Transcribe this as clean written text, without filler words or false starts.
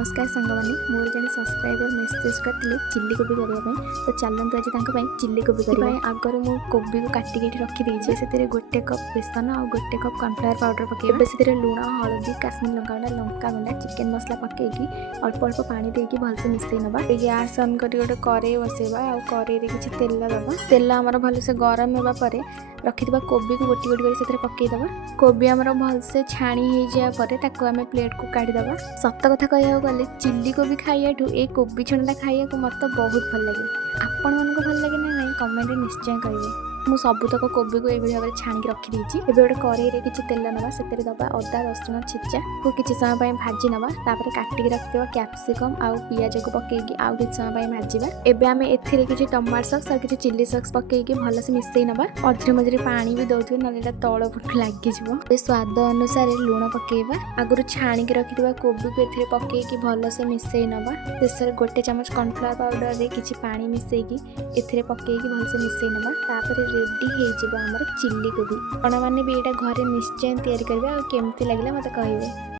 नमस्कार सांगमाने मोर जड़े subscriber message करते चिल्ली कोबी करने तो चलतु आज चिल्ली कोबी करने आगर मु कोबी को काटिक रखी से गोटे कप बेसन और गोटे कप कॉर्नफ्लावर पाउडर पकेबे से लुण हलदी काश्मीर लंका गुंडा चिकेन मसला पकईकी अल्प अल्प पानी देकी भलसे मिसई नवा गैस ऑन कर गोटे कड़े बसैबा आ कड़े किसी तेल दबा तेल आमर भलसे गरम होगा रखिथिबा कोबी को गोटी गोटी कर पकईदबा कोबी आमर भलसे छाणी हो जाए आम प्लेट को काढ़ीदबा सत कथा कह गले चिल्ली कोबी खाइया ए कोबी छणा खाइया मत बहुत भल लगे आपण मन को भल लगे ना कमेंट निश्चय करेंगे मु सबुतक कोबी को यह भाव में छाणी रखी देती एवं गोटे कड़े किसी तेल नवा से दबा अदा रसुण छेचा को किसी समय भाजी नवा काटिक रखिवा कैप्सिकम आउ पियाज को पकईकी आउ किसी समय भाजवा एबे आम एथिरे किसी टमाटो सॉस और किसी चिल्ली सॉस पकईकी भलसे मिसई नवा मझे मझे पानी भी दौथे ना तल फुट लगे स्वाद अनुसार लुण पकईवा आगुरी छाणिक रखिवा कोबी को एथिरे पकईकी भलसे मिसई नवा शेष गोटे चामच कॉर्नफ्लावर पाउडर रे किसी पानी मिसईकी एथिरे पकईकी भलसे मिसई नवा तापर रेडी हो चिल्ली कोबी आपण मैंने भी यहाँ घरे निश्चय तैयारी करेंगे केमती लगे मत कहे।